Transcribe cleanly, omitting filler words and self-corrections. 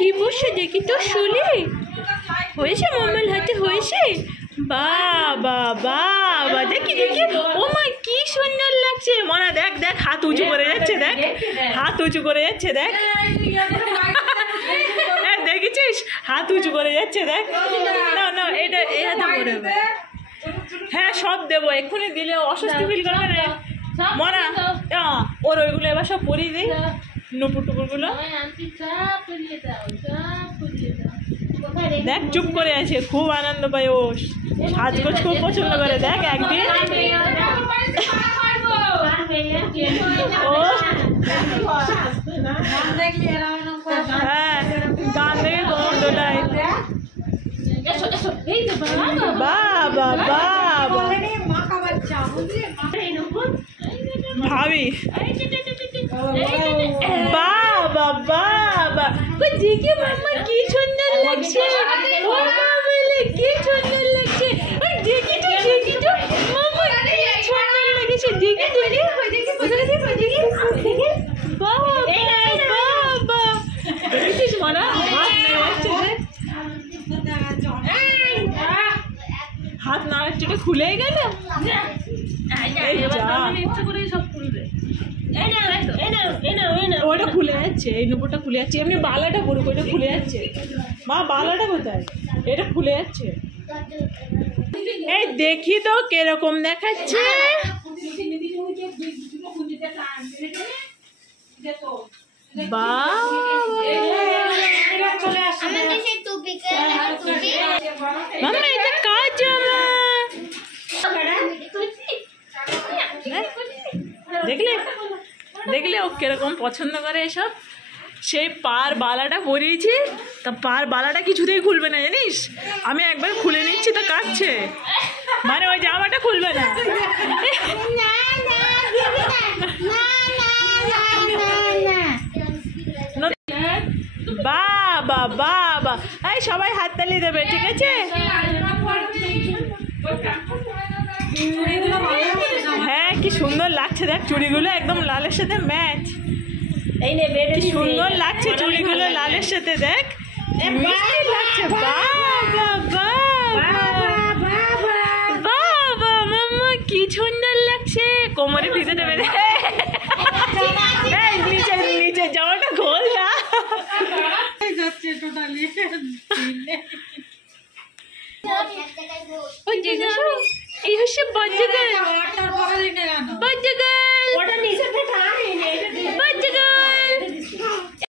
কি বসে দেখি তো শুলি হয়েছে মামার হাতে হয়েছে বাবা বাবা দেখি দেখি ও মা কি সুন্দর লাগছে মনা দেখ দেখ হাত উঁচু করে যাচ্ছে দেখ হাত উঁচু করে যাচ্ছে দেখ দেখেছিস হাত উঁচু করে যাচ্ছে দেখ না না এটা এই হাতে পরে হবে হ্যাঁ সব দেবো এক্ষুনি দিলে অস্বস্তি ফিল করবে না মনা ওর ওইগুলো এবার সব পরিয়ে দিই নুপুর টুপুরগুলো দেখ চুপ করে আছে খুব আনন্দ পায় ও সাজগোজ খুব পছন্দ করে দেখ একদিন ও হ্যাঁ গান দেখে কোমর দোলায় বাবা বাবা ভাবি বাবা বাবা দেখি মাম্মা কি সুন্দর লাগছে ও বলে কি সুন্দর লাগছে দেখি তো মাম্মা কি সুন্দর লাগছে দেখি দেখি বাবা বাবা দেখিস মানা হাত নাড়াচ্ছে খুলে গেল ওটা খুলে যাচ্ছে এই নুপুরটা খুলে যাচ্ছে এমনি বালাটা পুরো ওইটা খুলে যাচ্ছে মা বালাটা কোথায় এটা খুলে যাচ্ছে এই দেখি তো কিরকম দেখাচ্ছে মামা এটা কাজ দেখলে দেখলে ও কিরকম পছন্দ করে এসব সেই পার বালাটা পরিয়েছি তা পার বালাটা কিছুতেই খুলবে না জানিস আমি একবার খুলে নিচ্ছি তো কাটছে মানে ওই জামাটা খুলবে না বাবা বাবা এই সবাই হাততালি দেবে ঠিক আছে হ্যাঁ কি সুন্দর লাগছে দেখ চুড়িগুলো একদম লালের সাথে ম্যাচ কি সুন্দর লাগছে চুড়িগুলো লালের সাথে দেখ মিষ্টি লাগছে বাবা বাবা মাম্মা কি সুন্দর লাগছে কোমরে ভিজে দেবে নিচে নিচে জামাটা খোল না এই হচ্ছে বাচ্চাগাল বাচ্চাগাল